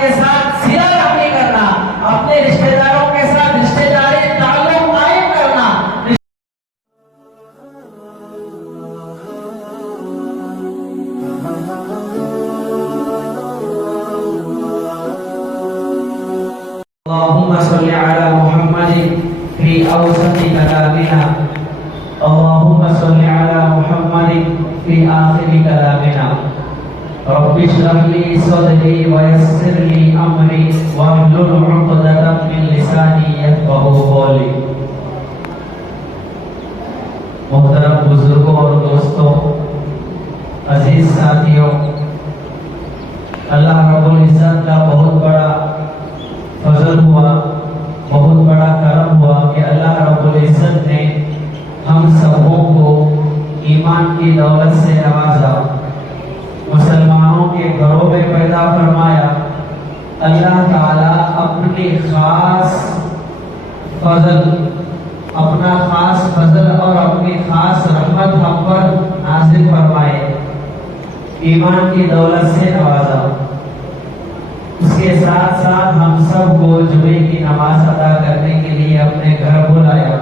کے ساتھ صلہ رحمی کرنا، اپنے رشتہ داروں کے ساتھ رشتہ داری تعلق قائم کرنا۔ اللهم صل على محمد في أوسط كلامنا، اللهم صل على محمد في آخر كلامنا۔ رب اشرح لي صدري ويسر لي أمري واحلل عقدة من لساني يفقهوا قولي۔ محترم بزرگوں اور دوستوں، عزیز ساتھیوں، اللہ رب العزت کا بہت بڑا فضل ہوا، بہت بڑا کرم ہوا کہ اللہ رب العزت نے ہم سبوں کو ایمان کی دولت سے نوازا، مسلمانوں کے گھروں میں پیدا فرمایا۔ اللہ تعالیٰ اپنی خاص فضل، اپنا خاص فضل اور اپنی خاص رحمت ہم پر نازل فرمائے، ایمان کی دولت سے نوازا۔ اس کے ساتھ ساتھ ہم سب کو جمعے کی نماز ادا کرنے کے لیے اپنے گھر بلایا۔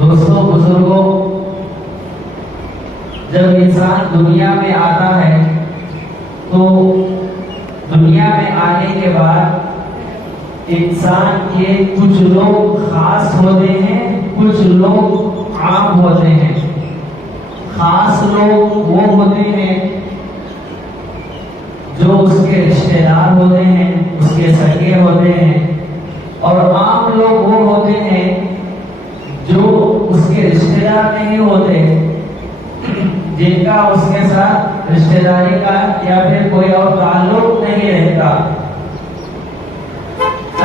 دوستوں، بزرگوں، جب انسان دنیا میں آتا ہے تو دنیا میں آنے کے بعد انسان کے کچھ لوگ خاص ہوتے ہیں، کچھ لوگ عام ہوتے ہیں۔ خاص لوگ وہ ہوتے ہیں جو اس کے رشتہ دار ہوتے ہیں، اس کے سگے ہوتے ہیں، اور عام لوگ وہ ہوتے ہیں جو اس کے رشتہ دار نہیں ہوتے، جن کا اس کے ساتھ رشتہ داری کا یا پھر کوئی اور تعلق نہیں رہتا۔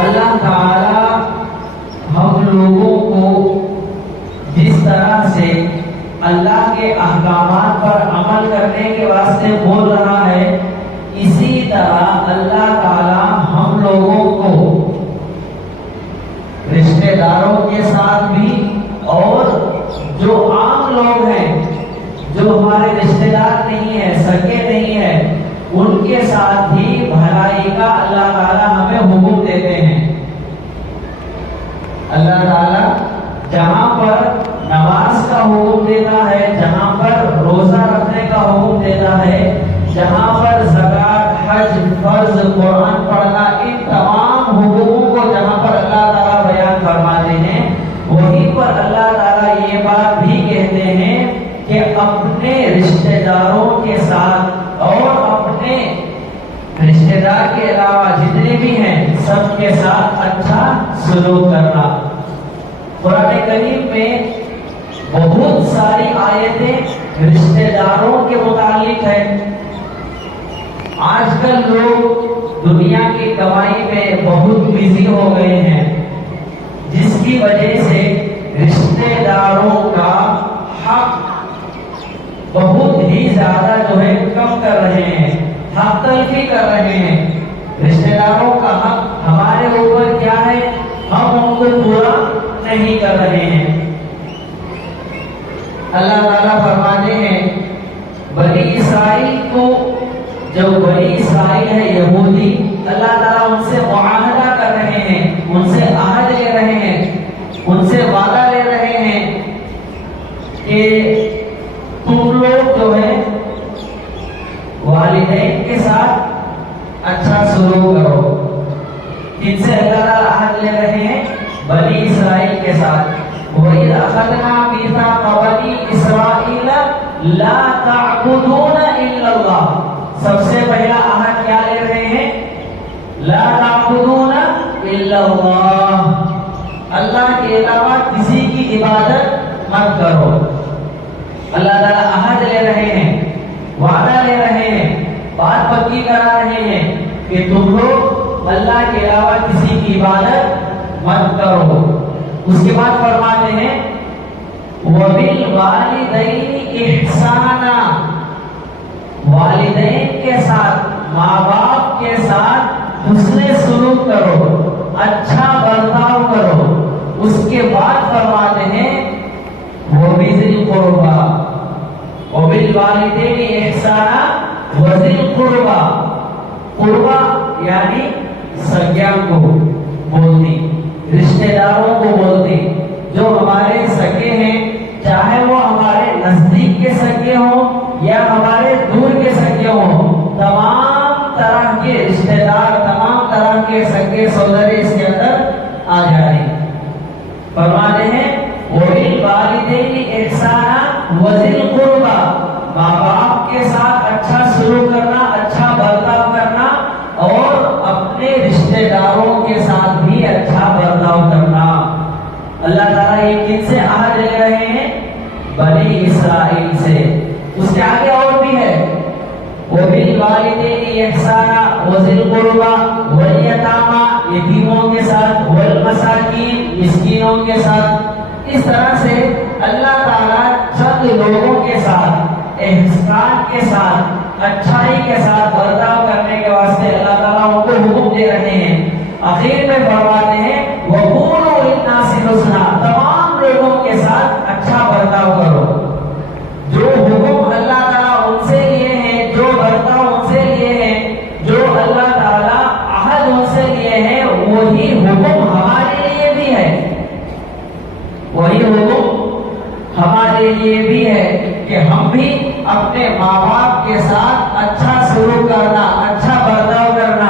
اللہ تعالی ہم لوگوں کو جس طرح سے اللہ کے احکامات پر عمل کرنے کے واسطے بول رہا ہے، اسی طرح اللہ تعالی ہم لوگوں کو رشتہ داروں کے ساتھ بھی، اور جو عام لوگ ہیں جو ہمارے رشتہ دار نہیں ہیں، سگے نہیں ہیں، ان کے ساتھ بھی بھلائی کا اللہ تعالی ہمیں حکم دیتے ہیں۔ اللہ تعالی جہاں پر نماز کا حکم دیتا ہے، جہاں پر روزہ رکھنے کا حکم دیتا ہے، جہاں پر زکوٰۃ، حج، فرض، قرآن پڑھنا، ان تمام حقوق کو جہاں پر اللہ تعالیٰ بیان فرماتے ہیں، وہیں پر اللہ تعالیٰ یہ بات بھی کہتے ہیں کہ اپنے رشتہ داروں کے ساتھ اور اپنے رشتہ دار کے علاوہ جتنے بھی ہیں سب کے ساتھ اچھا سلوک کرنا۔ قرآن کریم میں بہت ساری آیتیں رشتہ داروں کے متعلق ہیں۔ آج کل لوگ دنیا کی کمائی میں بہت بزی ہو گئے ہیں، جس کی وجہ سے رشتہ داروں کا حق بہت ہی زیادہ کم کر رہے ہیں، حق تلفی کر رہے ہیں۔ رشتہ داروں کا حق ہمارے اوپر کیا ہے، ہم ان کو پورا نہیں کر رہے ہیں۔ اللہ تعالیٰ فرماتے ہیں بنی اسرائیل کو، جو بنی اسرائیل ہے یہودی، اللہ تعالیٰ ان سے معاہدہ کر رہے ہیں، ان سے عہد لے رہے ہیں، ان سے وعدہ لے رہے ہیں کہ تم لوگ جو ہے والدین کے ساتھ اچھا سلوک کرو۔ ان سے اللہ تعالیٰ عہد لے رہے ہیں بنی اسرائیل کے ساتھ۔ وَإِذْ أَخَذْنَا مِيثَاقَ بَنِي إِسْرَائِيلَ لَا تَعْبُدُونَ إِلَّا اللَّهَ، سب سے پہلا عہد کیا لے رہے ہیں، لا تعبدون الا اللہ، اللہ کے علاوہ کسی کی عبادت مت کرو۔ اللہ تعالیٰ عہد لے رہے ہیں، وعدہ لے رہے ہیں، بات پکی کرا رہے ہیں کہ تم لوگ اللہ کے علاوہ کسی کی عبادت مت کرو۔ اس کے بعد فرماتے ہیں وَبِالْوَالِدَيْنِ إِحْسَانًا، والدین کے ساتھ، ماں باپ کے ساتھ حسن سلوک کرو، اچھا برتاؤ کرو۔ اس کے بعد فرماتے ہیں وَبِذِي الْقُرْبَى وَبِالْوَالِدَيْنِ إِحْسَانًا وَذِي الْقُرْبَى، قربا یعنی سگیاں کو بولتی، رشتہ داروں کو بولتی، جو ہمارے سگے ہیں، چاہے وہ ہمارے نزدیک کے سگے ہوں یا ہمارے دور کے سگے ہوں، تمام طرح کے رشتہ دار، تمام طرح کے سگے سودرے اس کے اندر آ جائیں۔ فرماتے ہیں وَبِالْوَالِدَيْنِ إِحْسَانًا وَذِي الْقُرْبَى، ماں باپ کے ساتھ اچھا سلوک کرنا، اچھا برتاؤ کرنا، اور اپنے رشتہ داروں کے ساتھ بھی اچھا برتاؤ کرنا۔ اللہ تعالیٰ یہ کن سے عہد لے رہے ہیں؟ بنی اسرائیل سے۔ اس کے آگے اور بھی ہے وَبِالْوَالِدَيْنِ إِحْسَانًا وَذِي الْقُرْبَى وَالْيَتَامَى، یتیموں کے ساتھ، وَالْمَسَاکِینِ، مسکینوں کے ساتھ۔ اس طرح سے اللہ تعالیٰ چند لوگوں کے ساتھ احسان کے ساتھ، اچھائی کے ساتھ برتاؤ کرنے کے واسطے اللہ تعالیٰ ان کو حکم دے رہے ہیں۔ آخر میں فرماتے ہیں وَقُولُوا لِلنَّاسِ حُسْنًا، تمام لوگوں کے ساتھ اچھا برتاؤ کرو۔ جو حکم اللہ تعالیٰ ان سے لیے ہیں، جو برتاؤ ان سے لیے ہیں، جو اللہ تعالیٰ عہد ان سے لیے ہیں، وہی حکم ہمارے لیے بھی ہے، وہی حکم ہمارے لیے بھی ہے کہ ہم بھی اپنے ماں باپ کے ساتھ اچھا سلوک کرنا، اچھا برتاؤ کرنا،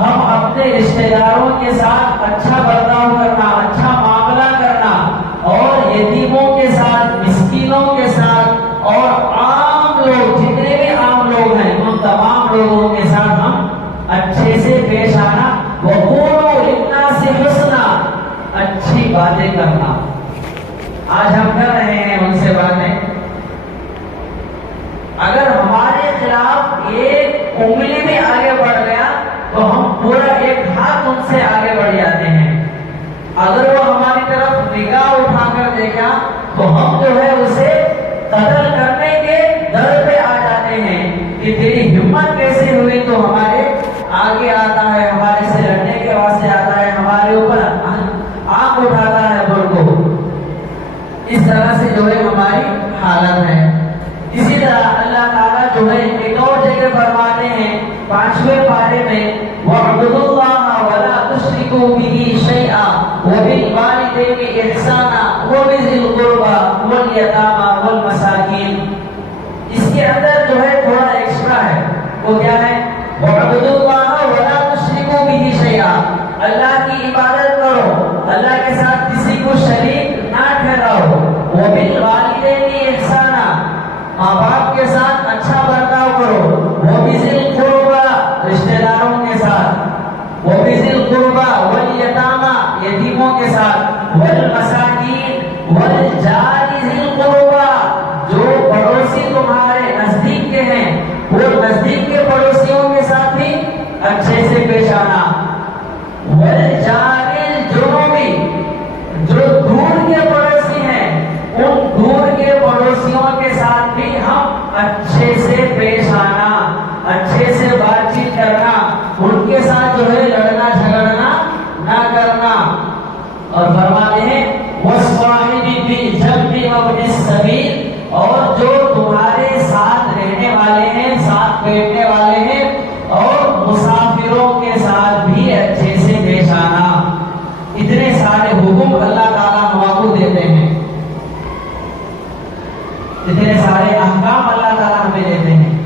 ہم اپنے رشتہ داروں کے ساتھ اچھا برتاؤ کرنا، اچھا معاملہ کرنا، اور یتیموں کے ساتھ، مسکینوں کے ساتھ، اور عام لوگ، جتنے بھی عام لوگ ہیں، ان تمام لوگوں کے ساتھ ہم اچھے سے پیش آنا۔ وَقُولُوا لِلنَّاسِ حُسْنًا، اچھی باتیں کرنا۔ آج ہم کر رہے ہیں ان سے باتیں، اگر ہمارے خلاف ایک انگلی بھی آگے بڑھ گیا تو ہم پورا ایک ہاتھ ان سے آگے بڑھ جاتے ہیں۔ اگر وہ ہماری طرف نگاہ اٹھا کر دیکھا تو ہم جو ہے اسے قتل کرنے کے در پہ آ جاتے ہیں کہ تیری ہمت کیسے ہوئی تو ہمارے آگے آتا ہے، ہمارے سے لڑنے کے واسطے آتا ہے، ہمارے اوپر آنکھ اٹھاتا ہے بول کو۔ اس طرح سے جو ہے ہماری حالت ہے۔ اسی طرح اللہ تعالیٰ جو ہے ایک اور جگہ فرماتے ہیں 5ویں پارے میں وَاعْبُدُوا اللَّهَ وَلَا تُشْرِكُوا بِهِ شَيْئًا وَبِالْوَالِدَيْنِ إِحْسَانًا وَبِذِي الْقُرْبَى وَالْيَتَامَى وَالْمَسَاکِینِ۔ اس کے اندر جو ہے تھوڑا ایکسٹرا ہے، وہ کیا ہے؟ وَاعْبُدُوا اللَّهَ وَلَا تُشْرِكُوا بِهِ شَيْئًا، اللہ کی عبادت کرو، اللہ کے ساتھ کسی کو شریک نہ ٹھہراؤ۔ وَبِالْوَالِدَيْنِ إِحْسَانًا، ماں باپ کے ساتھ اچھا برتاؤ کرو۔ وَبِذِي الْقُرْبَى، رشتہ داروں کے ساتھ۔ وَبِذِي الْقُرْبَى وَالْيَتَامَى، یتیموں کے ساتھ۔ وَالْمَسَاکِینِ وَالْجَارِ ذِي الْقُرْبَى، جو پڑوسی تمہارے نزدیک کے ہیں، وہ نزدیک کے پڑوسیوں کے ساتھ بھی اچھے سے پیش آنا۔ وَالْجَارِ الْجُنُوبِ، جو دور کے پڑوسی ہیں، ان دور کے پڑوسیوں کے ساتھ بھی ہم اچھے سے پیش آنا، اچھے سے بات چیت کرنا، ان کے ساتھ جو ہے لڑنا جھگڑنا نہ کرنا۔ اور فرماتے ہیں وَالصَّاحِبِ بِالْجَنبِ وَابْنِ السَّبِيلِ، اور جو تمہارے ساتھ رہنے والے ہیں، ساتھ بیٹھنے والے ہیں، اور مسافروں کے ساتھ بھی اچھے سے پیش آنا۔ اتنے سارے حکم اللہ تعالیٰ ہم کو دیتے ہیں، اتنے سارے احکام اللہ تعالیٰ ہمیں دیتے ہیں۔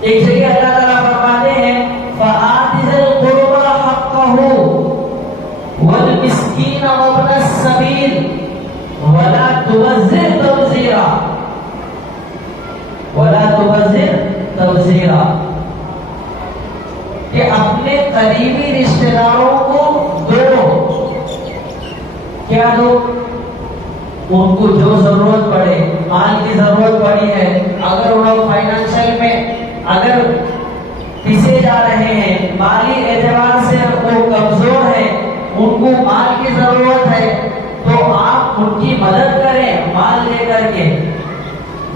ایک جگہ اللہ تعالیٰ فرماتے ہیں فَآتِ ذِي الْقُرْبَى حَقَّهُ وَالْمِسْكِينَ وَابْنَ السَّبِيلِ وَلَا تُبَذِّرْ تَبْذِيرًا، وَلَا تُبَذِّرْ تَبْذِيرًا، کہ اپنے قریبی رشتہ داروں کو دو، کیا دو؟ ان کو جو ضرورت پڑے، مال کی ضرورت پڑی ہے، اگر وہ لوگ فائنینشیل میں اگر پیچھے جا رہے ہیں، مالی اعتبار سے وہ کمزور ہے، ان کو مال کی ضرورت ہے، تو آپ ان کی مدد کریں مال لے کر کے۔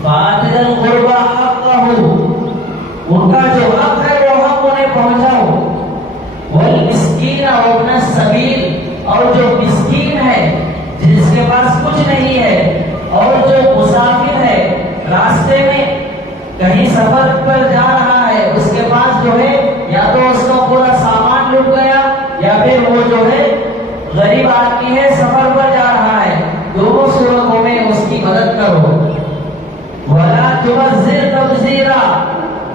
فَآتِ ذِي الْقُرْبَى حَقَّهُ، ان کا جو حق ہے وہ حق انہیں پہنچاؤ۔ وَالْمِسْكِينَ وَابْنَ السَّبِيلِ، اور جو مسکین ہے، جس کے پاس کچھ نہیں ہے، اور جو مسافر ہے، راستے میں کہیں سفر پر جا رہا ہے، اس کے پاس جو ہے یا تو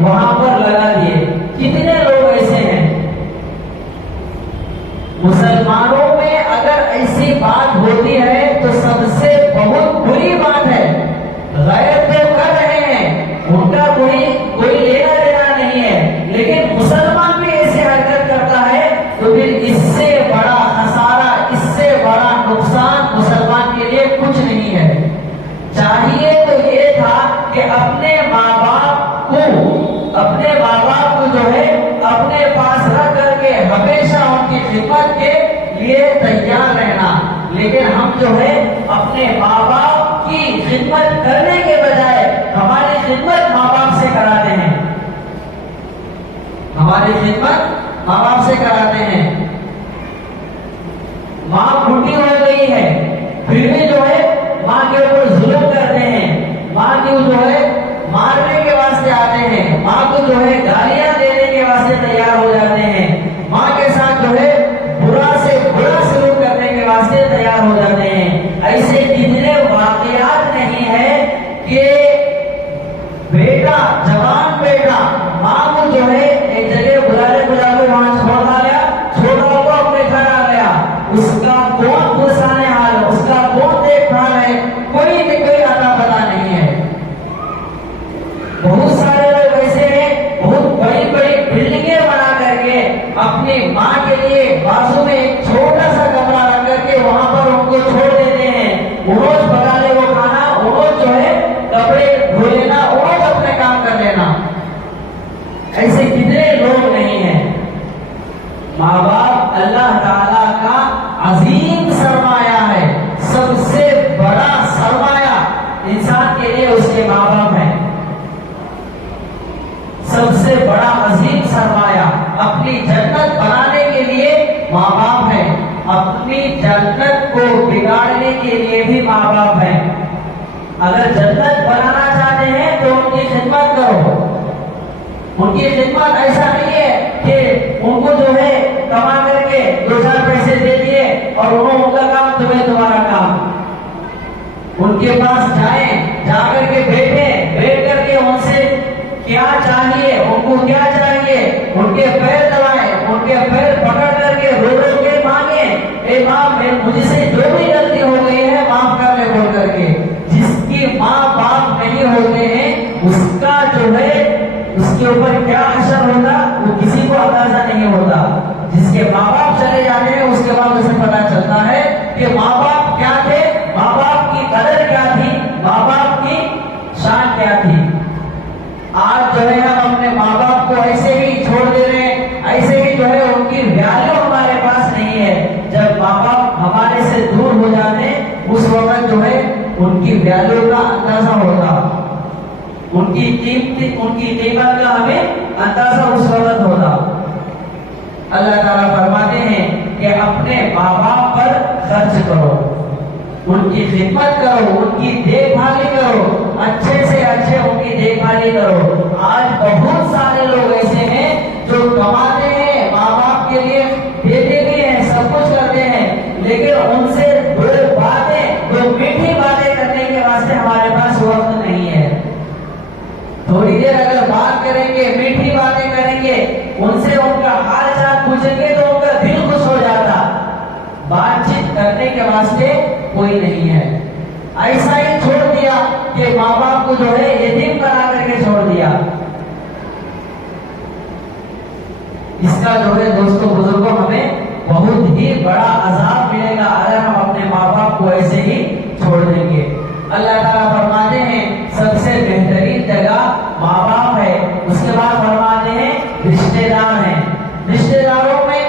وہاں پر لگا دیے. کتنے لوگ ایسے ہیں مسلمانوں میں؟ اگر ایسی بات ہوتی ہے تو سب سے بہت بری بات ہے. غیر تو کر رہے ہیں، ان کا کوئی لینا دینا نہیں ہے، لیکن مسلمان بھی ایسے حرکت کرتا ہے تو پھر اس سے بڑا خسارہ، اس سے بڑا نقصان مسلمان کے لیے کچھ نہیں ہے. چاہیے تو یہ تھا کہ اپنے ماں باپ کو جو ہے اپنے پاس رکھ کر کے ہمیشہ ان کی خدمت کے لیے تیار رہنا. لیکن ہم جو ہے اپنے ماں باپ کی خدمت کرنے کے بجائے ہماری خدمت ماں باپ سے کراتے ہیں. ماں بوڑھی ہو گئی ہے پھر بھی جو ہے ماں کے اوپر ظلم کرتے ہیں، ماں کو جو ہے مارنے کے واسطے آتے ہیں، ماں کو جو ہے گالیاں دینے کے واسطے تیار ہو جاتے ہیں، ماں کے ساتھ جو ہے برا سے برا سلوک کرنے کے واسطے تیار ہو جاتے ہیں. ایسے کتنے واقعات نہیں ہے کہ جوان بیٹا ماں کو جو ہے ایک جگہ بلا کے وہاں چھوڑا ہوا اپنے گھر آ گیا. اس کا کون پرسانے حال ہے، اس کا کون دیکھ بھال ہے، کوئی آتا پتا نہیں ہے. بہت سارے لوگ ایسے ہیں بہت بڑی بڑی بلڈنگیں بنا کر کے اپنی ماں کے لیے بازو میں ایک چھوٹا سا کمرہ رکھ کر کے وہاں پر ان کو چھوڑ دیتے ہیں. روز پکا لے وہ کھانا، روز جو ہے کپڑے دھو لینا، روز اپنے کام کر لینا. ایسے کتنے لوگ نہیں ہیں. ماں باپ اللہ تعالی کا عظیم سرمایہ ہے. سب سے بڑا سرمایہ انسان کے لیے اس کے ماں باپ ہیں. سب سے بڑا عظیم سرمایہ اپنی جنت بنانے کے لیے ماں باپ ہے. اپنی جنت کو بگاڑنے کے لیے بھی ماں باپ ہیں. اگر جنت بنانا چاہتے ہیں تو ان کی خدمت کرو. ان کی خدمت ایسا نہیں ہے کہ ان کو جو ہے کما کر کے 2-4 پیسے دے دیے اور ان کا کام تمہیں تمہارا کام. ان کے پاس جائیں، جا کر کے بیٹھ کر کے ان سے کیا چاہیے، ان کو کیا چاہیے، ان کے پیر دبائیں، ان کے پیر پکڑ کر کے رو کے مانگیں، اے ماں مجھ سے جو بھی غلطی ہو گئی ہے معاف کر لے بول کر کے. جس کی ماں باپ نہیں ہوتے ہیں اس کا جو ہے اس کے اوپر کیا اثر ہوتا وہ کسی کو اندازہ نہیں ہوتا. جس کے ماں باپ چلے جاتے ہیں اس کے بعد اسے پتا چلتا ہے کہ ماں باپ کیا تھے، ماں باپ کی قدر کیا تھی، ماں باپ کی شان کیا تھی. آج جو ہے ہم اپنے ماں باپ کو ایسے ہی چھوڑ دے رہے ہیں، ایسے ہی جو ہے ان کی ویلیو ہمارے پاس نہیں ہے. جب ماں باپ ہمارے سے دور ہو جاتے ہیں اس وقت جو ہے ان کی ویلیو کا اندازہ ہوتا، ان کی قیمت کا ہمیں اندازہ اس وقت ہوتا. اللہ تعالیٰ فرماتے ہیں کہ اپنے ماں باپ پر خرچ کرو، ان کی خدمت کرو، ان کی دیکھ بھالی کرو، اچھے سے اچھے ان کی دیکھ بھالی کرو. آج بہت سارے لوگ ایسے ہیں جو کماتے ہیں، ماں باپ کے لیے دیتے بھی ہیں، سب کچھ کرتے ہیں، لیکن ان سے دو میٹھی باتیں کرنے کے واسطے ہمارے پاس وقت نہیں ہے. تھوڑی دیر اگر بات کریں گے، میٹھی باتیں کریں گے، ان سے ان کا حال چال پوچھیں گے تو ان کا دل خوش ہو جاتا. بات چیت کرنے کے واسطے کوئی نہیں ہے. ایسا ہی چھوڑ دیا کہ ماں باپ کو جو ہے یتیم بنا کر کے چھوڑ دیا. اس کا جو ہے دوستوں بزرگوں ہمیں بہت ہی بڑا عذاب ملے گا اگر ہم اپنے ماں باپ کو ایسے ہی چھوڑ دیں گے. اللہ تعالیٰ فرماتے ہیں سب سے بہترین جگہ ماں باپ ہے. اس کے بعد فرماتے ہیں رشتے دار ہیں. رشتے داروں میں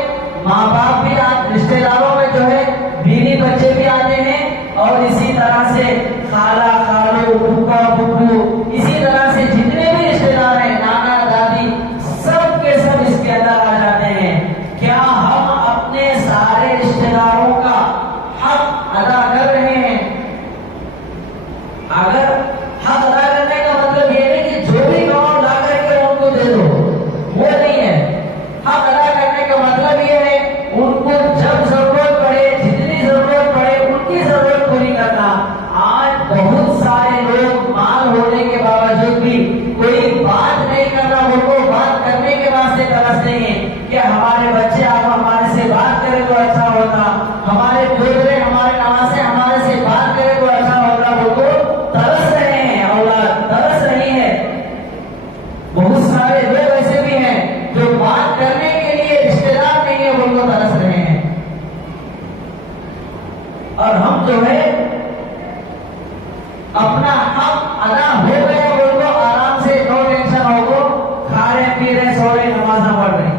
ماں باپ بھی رشتے داروں میں جو ہے بیوی بچے بھی آتے ہیں، اور اسی طرح سے خالہ خالو پھوپھا پھوپھو، اسی طرح سے جتنے بھی رشتے دار ہیں، نانا دادی، سب کے سب اس کے اندر آ جاتے ہیں. کیا ہم اپنے سارے رشتے داروں کا حق ادا کر رہے ہیں؟ اگر حق ادا کرنے کا مطلب یہ نہیں کہ جو بھی کماؤ لا کر کے ان کو دے دو، وہ نہیں ہے. حق ادا کرنے کا مطلب یہ ہے ان کو جو ہے اپنا حق ادا ہو گیا بول کو آرام سے نو ٹینشن ہو کو کھا رہے پی رہے سو رہے نماز پڑھ رہے.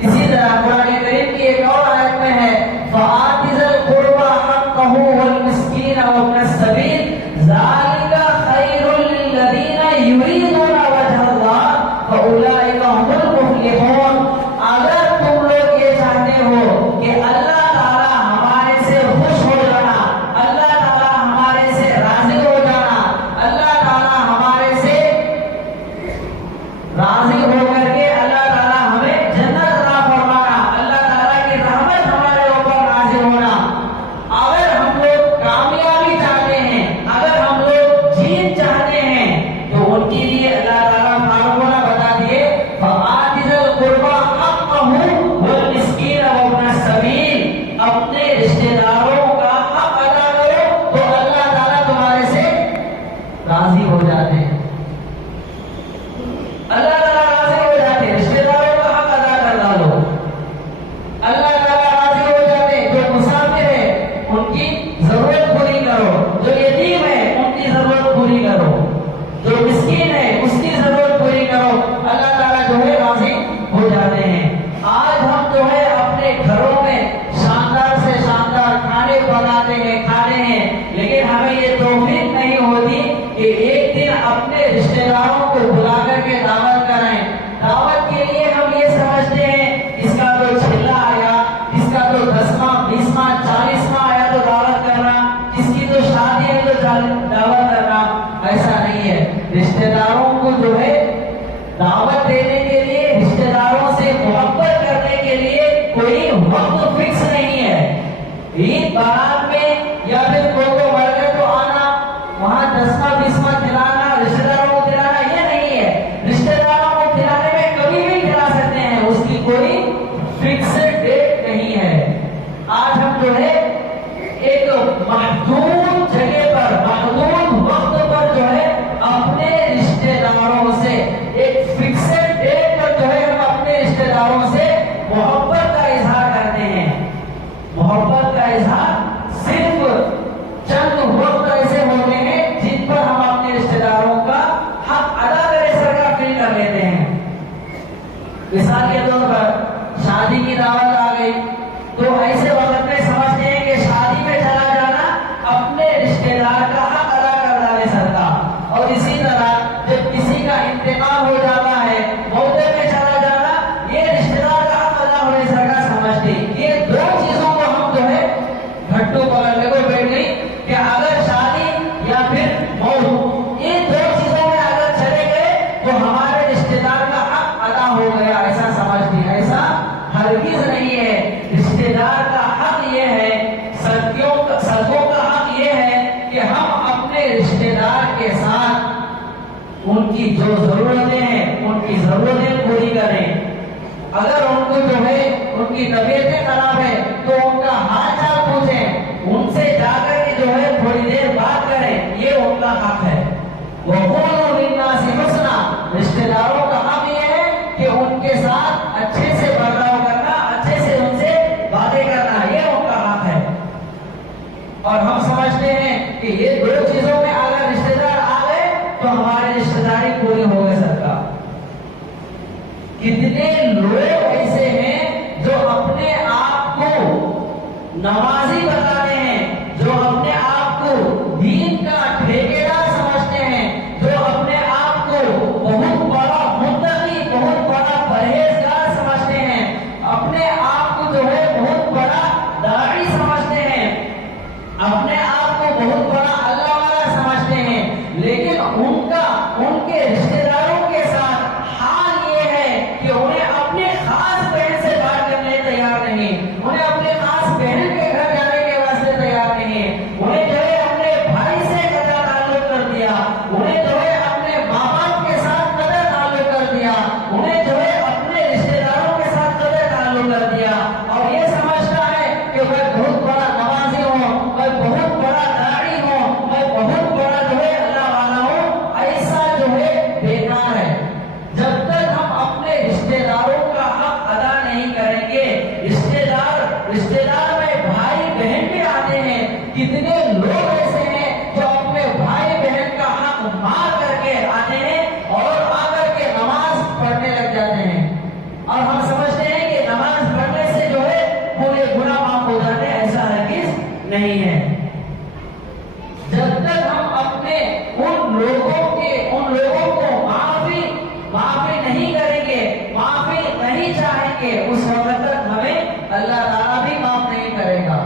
اسی طرح قرآن کریم کی ایک اور آیت میں ہے فآت ذی القربى حقه والمسکین وابن السبیل ذلک خیر للذین یریدون وجہ اللہ فاولئک هم المفلحون. اگر تم لوگ یہ چاہتے ہو کہ اللہ تعالی ہمارے سے خوش ہو جانا, اللہ تعالی ہمارے سے راضی ہو جانا, اللہ تعالی ہمارے سے راضی ہو کر کے اللہ تعالی ہمیں جنت عطا فرمانا, اللہ تعالی کی رحمت ہمارے اوپر نازل ہونا, اگر ہم لوگ کامیابی چاہتے ہیں, اگر ہم لوگ جیت چاہتے ہیں تو ان کے لیے اللہ تعالی فارمولہ بتا دیے فآت ذی القربى حقه والمسکین وابن السبیل. اپنے رشتہ داروں کا حق ادا کرو تو اللہ تعالی تمہارے سے راضی ہو جاتے ہیں, اللہ تعالی راضی ہو جاتے ہیں. رشتہ داروں کا حق ادا کر ڈالو, اللہ تعالی راضی ہو جاتے ہیں. جو مسافر ہے ان کی ضرورت پوری کرو, جو یتیم ہے ان کی ضرورت پوری کرو, جو مسکین ہے اس کی ضرورت پوری کرو, اللہ تعالی جو ہے راضی ہو جاتے ہیں. آج ہم جو ہے اپنے گھروں میں شاندار سے شاندار کھانے بناتے ہیں, کھاتے ہیں, لیکن ہمیں یہ توفیق نہیں ہوتی کہ ایک دن اپنے رشتہ داروں کو بلا کر کے دعوت کریں. دعوت کے لیے ہم یہ سمجھتے ہیں اس کا تو چھلا آیا, اس کا تو 10واں 20واں 40واں آیا تو دعوت کرنا, اس کی تو شادی ہے تو دعوت کرنا. ایسا نہیں ہے. رشتہ داروں کو جو ہے دعوت دینے کے لیے, رشتہ داروں سے محبت کرنے کے لیے کوئی وقت فکس نہیں ہے. عید بارات میں یا پھر کوئی کو مر گئے تو آنا, وہاں 10واں 20واں کھلانا, رشتہ داروں کو کھلانا, یہ نہیں ہے. رشتہ داروں کو کھلانے میں کبھی بھی کھلا سکتے ہیں, اس کی کوئی فکس ڈیٹ نہیں ہے. آج ہم جو ہے ایک محدود جگہ پر, محدود وقت پر جو ہے اپنے رشتہ داروں سے ایک فکس ڈیٹ پر جو ہے ہم اپنے رشتہ داروں سے محبت کا اظہار کرتے ہیں. محبت کا اظہار صرف چند وقت ایسے ہوتے ہیں جن پر ہم اپنے رشتہ داروں کا حق ادا کرے سر کا فیل کر لیتے ہیں. مثال کے طور پر شادی کی دعوت آ گئی تو ایسے وقت میں سمجھتے ہیں کہ شادی میں چلا جانا اپنے رشتہ دار کا حق ادا کر ڈالے سر کا. اور اسی طرح جب کسی کا انتقال ہو جاتا ہے موتے میں چلا جانا, یہ رشتہ دار کا حق ادا ہونے سر کا سمجھتے. یہ دو چیزوں کو ہم جو ہے گھٹو پکڑنے کو بیٹھ گئی کہ اگر شادی یا پھر موت, یہ دو چیزوں میں اگر چلے گئے تو ہمارے رشتہ دار کا حق ادا ہو گیا ایسا سمجھتی. ایسا ہرگز نہیں ہے. رشتہ دار کا حق یہ ہے, سگوں کا حق یہ ہے کہ ہم اپنے رشتہ دار کے ساتھ ان کی جو ضرورتیں ہیں ان کی ضرورتیں پوری کریں. اگر ان کو جو ہے ان کی طبیعتیں خراب ہے تو ان کا حال چال پوچھیں, ان سے جا کر کے جو ہے تھوڑی دیر بات کریں, یہ ان کا حق ہے. وَقُولُوا لِلنَّاسِ حُسْنًا, رشتہ داروں کا حق یہ ہے کہ ان کے ساتھ اچھے سے برتاؤ کرنا, اچھے سے ان سے باتیں کرنا, یہ ان کا حق ہے. اور ہم سمجھتے ہیں کہ یہ دو چیزوں میں اگر رشتہ دار آ گئے تو ہماری رشتہ داری پوری ہو گئی سر کا. کتنے لوگ ایسے ہیں جو اپنے آپ کو نمازی بتاتے ہیں, جو اپنے آپ کو دین کا ٹھیکیدار سمجھتے ہیں, جو اپنے آپ کو بہت بڑا متقی, بہت بڑا پرہیزگار سمجھتے ہیں, اپنے آپ کو جو ہے بہت بڑا داعی سمجھتے ہیں, اپنے آپ کو بہت بڑا اللہ والا سمجھتے ہیں, لیکن ان کے رشتہ داروں کے ساتھ حال یہ ہے کہ انہیں اپنے خاص بہن سے بات کرنے تیار نہیں, انہیں اپنے خاص بہن کے گھر جانے کے واسطے تیار نہیں, انہیں جو ہے اپنے بھائی سے قطع تعلق کر دیا, انہیں جو ہے اپنے ماں باپ کے ساتھ قطع تعلق کر دیا, انہیں جو ہے اپنے رشتہ داروں کے ساتھ قطع تعلق کر دیا, اور یہ سمجھتا ہے کہ میں بہت بڑا نمازی ہوں, میں بہت بڑا داعی ہوں, میں بہت بڑا جو ہے اللہ والا ہوں. ایسا جو ہے بیکار ہے. جب تک ہم اپنے رشتہ داروں کا حق ادا نہیں کریں گے, رشتہ دار نہیں ہے۔ جب تک ہم اپنے ان لوگوں کو معافی نہیں کریں گے، معافی نہیں چاہیں گے، اس وقت تک ہمیں اللہ تعالیٰ بھی معاف نہیں کرے گا۔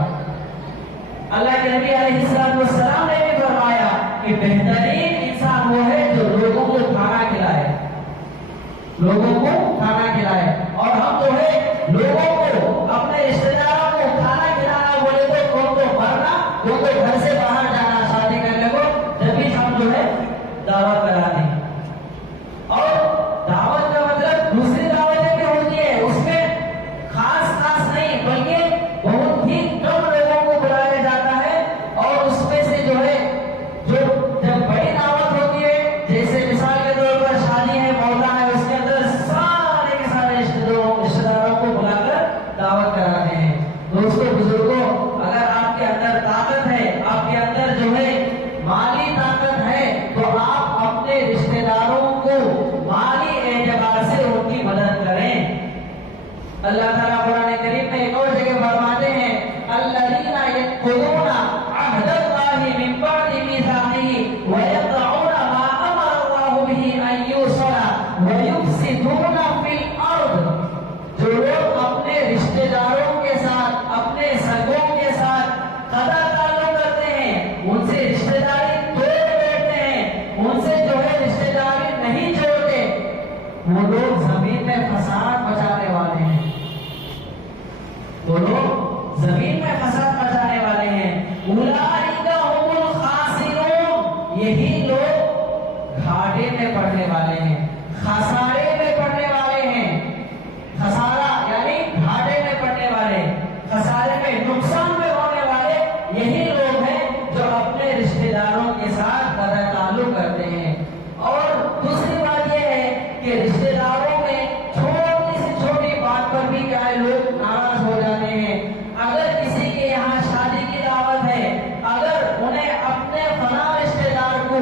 اللہ کے نبی علیہ السلام نے بھی فرمایا کہ بہترین انسان وہ ہے جو لوگوں کو کھانا کھلائے، اور ہم جو ہے لوگوں کو، اپنے رشتے داروں کو کھانا کھلانا بولے تو کون تو مرنا، کون تو گھر سے باہر جانا شادی کرنے کو، جب بھی ہم جو ہے دعوت کرا دیں۔ اور دعوت کا مطلب دوسری دعوتیں بھی ہوتی ہے، اس میں خاص نہیں بلکہ بہت ہی کم لوگوں کو بلایا جاتا ہے، اور اس میں سے جو ہے جب بڑی دعوت ہوتی ہے، جیسے مثال کے طور پر شادی ہے، موتا ہے، اس کے اندر سارے کے سارے رشتے داروں کو بلا کر دعوت کراتے ہیں۔ دوستوں بزرگوں، اگر آپ کے اندر طاقت ہے، آپ کے اندر جو ہے مالی طاقت ہے، تو آپ اپنے رشتے داروں کو مالی اعتبار سے ان کی مدد کریں۔ اللہ تعالیٰ قرآن کریم میں ایک اور جگہ فرماتے ہیں الذین ینقضون عہد اللہ من بعد میثاقہ ویقطعون ما امر اللہ بہ ان یوصل ویفسدون فی الارض۔ جو لوگ اپنے رشتے داروں کے ساتھ، اپنے سگوں کے ساتھ قطع تعلق کرتے ہیں، ان سے رشتے داری توڑ دیتے ہیں، ان سے جو ہے رشتے داری نہیں جوڑتے، وہ لوگ زمین میں فساد مچانے والے ہیں، وہ لوگ زمین میں فساد مچانے والے ہیں۔ اولئک هم الخاسرون، یہی لوگ گھاٹے میں پڑنے والے ہیں، خسارے میں پڑنے والے ہیں۔ خسارہ یعنی گھاٹے میں پڑنے والے، خسارے میں، نقصان میں ہونے والے یہی لوگ ہیں جو اپنے رشتے داروں کے ساتھ قطع تعلق کرتے ہیں۔ اور دوسری بات یہ ہے کہ رشتے داروں میں چھوٹی سے چھوٹی بات پر بھی کیا لوگ ناراض ہو جاتے ہیں۔ اگر کسی کے یہاں شادی کی دعوت ہے، اگر انہیں اپنے فلاں رشتے دار کو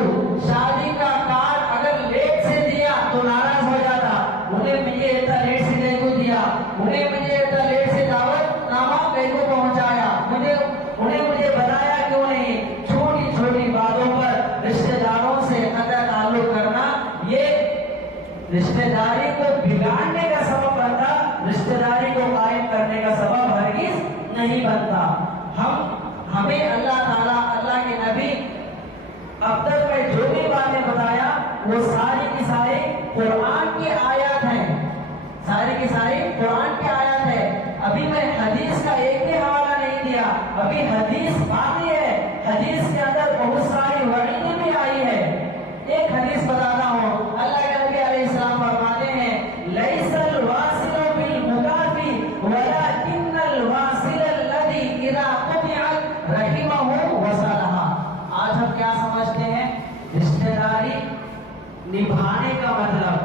شادی کا کارڈ اگر لیٹ سے دیا تو ناراض ہو جاتا، انہیں مجھے اتنا لیٹ سے کہیں کو دیا، انہیں مجھے اتنا لیٹ سے دعوت نامہ کہیں کو پہنچایا، انہیں مجھے بتایا کیوں نہیں۔ چھوٹی چھوٹی باتوں پر رشتے داروں سے قطع تعلق کرنا، یہ رشتے داری کو بگاڑنے کا سبب بنتا، رشتے داری کو قائم کرنے کا سبب ہرگز نہیں بنتا۔ ہمیں اللہ تعالیٰ، اللہ کے نبی اب تک میں جو بھی باتیں بتایا وہ ساری کی ساری قرآن کی آیات ہیں، ساری کی ساری قرآن کی آیات ہے۔ ابھی میں حدیث کا ایک بھی حوالہ نہیں دیا، ابھی حدیث باقی ہے، حدیث کے اندر بہت ساری وعیدیں بھی آئی ہے۔ ایک حدیث بتاتا ہوں، اللہ کے نبی علیہ السلام فرماتے ہیں لیس الواصل بالمکافی ولکن الواصل الذی اذا قطعت رحمہ وصلہ۔ آج ہم کیا سمجھتے ہیں؟ رشتے داری نبھانے کا مطلب،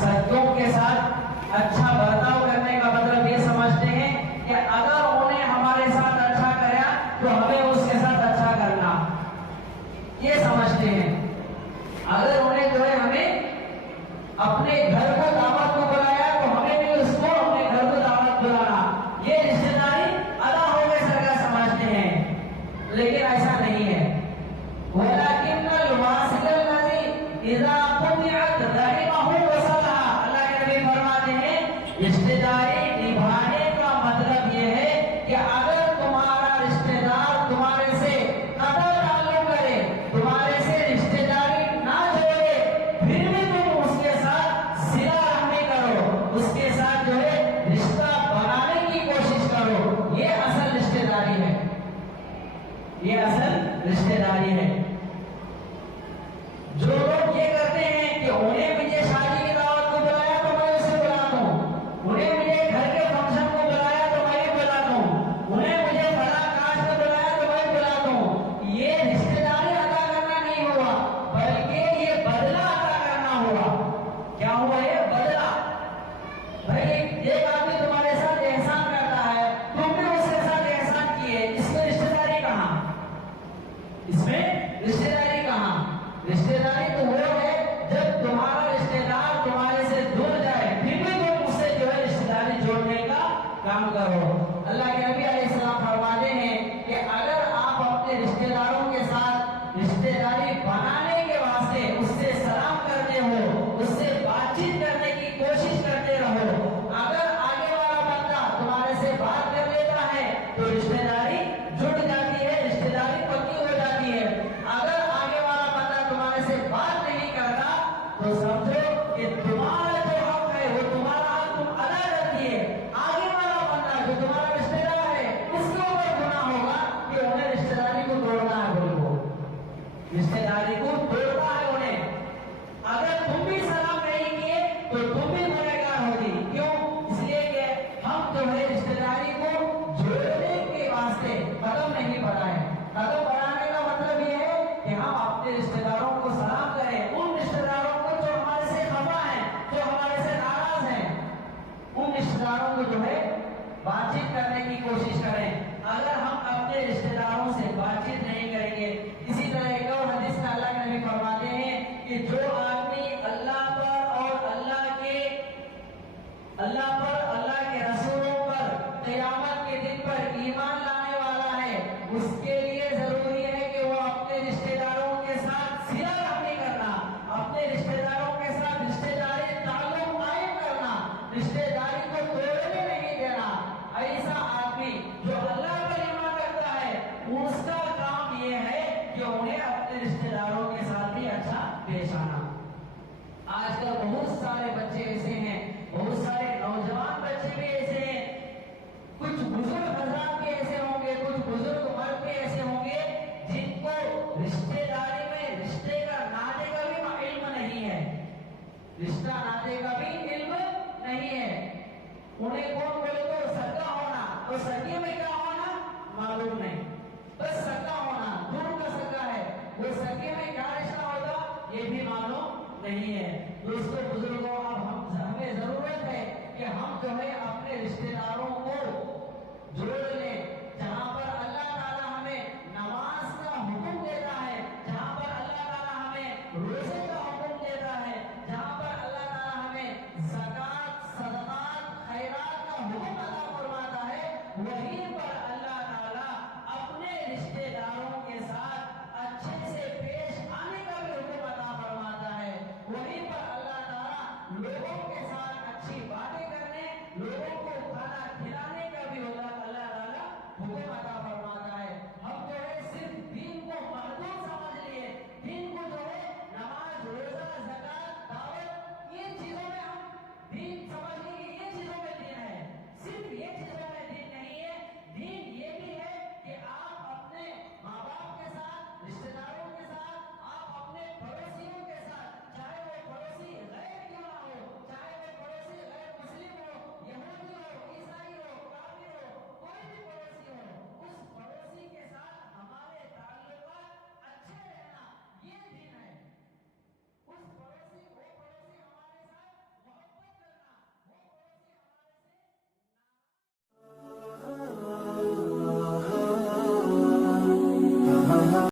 سچوں کے ساتھ اچھا برتاؤ کرنے کا مطلب یہ سمجھتے ہیں کہ اگر انہیں ہمارے ساتھ اچھا کرا تو ہمیں اس کے ساتھ اچھا کرنا، یہ سمجھتے ہیں۔ اگر انہیں جو ہے ہمیں اپنے گھر کو دعوت کو بلایا تو ہمیں بھی اس کو اپنے گھر کو دعوت بلانا، یہ رشتے داری ادا ہو گئے سرکا سمجھتے ہیں، لیکن ایسا نہیں ہے۔ وَلَكِنَّ الْوَاصِلَ الَّذِي إِذَا قُطِعَتْ رَحِمَهُ وَصَلَهَا۔ اللہ کے نبی فرماتے ہیں رشتے داری نبھانے کا مطلب یہ ہے کہ اگر تمہارا رشتے دار تمہارے سے قطع تعلق کرے، تمہارے سے رشتے داری نہ جوڑے، پھر بھی تم اس کے ساتھ صلہ رحمی کرو، اس کے ساتھ جو ہے رشتہ بنانے کی کوشش کرو، یہ اصل رشتے داری ہے، یہ اصل رشتے داری ہے۔ جو لوگ یہ کرتے ہیں کہ انہیں مجھے شادی کی دعوت کو بلایا تو میں اسے بلاتا ہوں، انہیں مجھے گھر کے فنکشن کو بلایا تو میں بھی بلاتا ہوں، انہیں مجھے فلاں کاج کو بلایا تو میں بلاتا ہوں، یہ رشتے داری ادا کرنا نہیں ہوا بلکہ یہ بدلہ ادا کرنا ہوا۔ کیا ہوا؟ یہ بدلہ۔ بھائی ایک آدمی تمہارے ساتھ احسان کرتا ہے، تم نے اس کے ساتھ احسان کیے، اس میں رشتے داری کہاں؟ اس میں سلام کرو۔ اللہ کے نبی علیہ السلام فرماتے ہیں کہ اگر آپ اپنے رشتہ داروں کے ساتھ رشتہ داری بنانے کے واسطے اس سے سلام کرتے ہو، اس سے بات چیت کرنے کی کوشش کرتے رہو، اگر آگے والا بندہ تمہارے سے بات کر لیتا ہے تو رشتہ داری جڑ جاتی ہے، رشتہ داری پکی ہو جاتی ہے۔ اگر آگے والا بندہ تمہارے سے بات نہیں کرتا تو سمجھو کہ تمہارا جو حق ہے وہ تمہارا حق تم ادا کر دیے، آگے والا بندہ جو تمہارا رشتہ دار ہے اس کے اوپر گناہ ہوگا کہ انہیں رشتہ داری کو توڑنا ہے، بول کو رشتہ داری کو توڑنا ہے انہیں۔ اگر تم بھی سلام نہیں کیے تو تم بھی گنہگار ہوگی، کیوں؟ اس لیے کہ ہم جو ہے رشتہ داری کو جوڑنے کے واسطے قدم نہیں بڑھائے۔ قدم بڑھانے کا مطلب یہ ہے کہ ہم اپنے رشتہ داروں کو سلام کریں، ان رشتہ داروں کو جو ہمارے سے خفا ہیں، جو ہمارے سے ناراض ہیں، ان رشتہ داروں کو جو ہے بات چیت کرنے کی کوشش کریں۔ اگر ہم اپنے رشتہ داروں سے بات چیت نہیں کریں گے، اسی طرح ایک اور حدیث میں اللہ کے نبی فرماتے ہیں کہ جو آدمی اللہ پر اور اللہ کے رسولوں پر قیامت کے دن پر ایمان لانے والا ہے، اس کے لیے ضروری ہے کہ وہ اپنے رشتہ داروں کے ساتھ صلہ رحمی کرنا، اپنے رشتہ داروں کے ساتھ رشتہ داری تعلق قائم کرنا، رشتہ داری کو توڑنے نہیں دینا۔ ایسا آدمی جو اللہ پر ایمان رکھتا ہے اس کا کام یہ ہے کہ انہیں اپنے رشتہ داروں کے ساتھ بھی اچھا پیش آنا۔ آج کل بہت سارے بچے ایسے ہیں، بہت سارے نوجوان بچے بھی ایسے ہیں، کچھ بزرگ حضرات بھی ایسے ہوں گے، کچھ بزرگ مرد بھی ایسے ہوں گے جن کو رشتہ داری میں رشتے کا ناطے کا بھی علم نہیں ہے، رشتہ ناطے کا بھی علم نہیں ہے۔ انہیں کون بولے تو سگا ہونا، اور سگے میں کیا ہونا معلوم نہیں، بس سگا ہونا، دور کا سگا ہے، وہ سگے میں کیا رشتہ ہوگا یہ بھی معلوم نہیں ہے۔ دوستو بزرگوں، اب ہمیں ضرورت ہے کہ ہم جو ہے اپنے رشتہ داروں کو جوڑ لیں۔ جہاں پر اللہ تعالیٰ ہمیں نماز کا حکم دیتا ہے، جہاں پر اللہ تعالیٰ ہمیں روزے کا حکم دیتا ہے، جہاں پر اللہ تعالیٰ ہمیں زکوٰۃ، صدقات، خیرات کا حکم ادا فرماتا ہے، وہی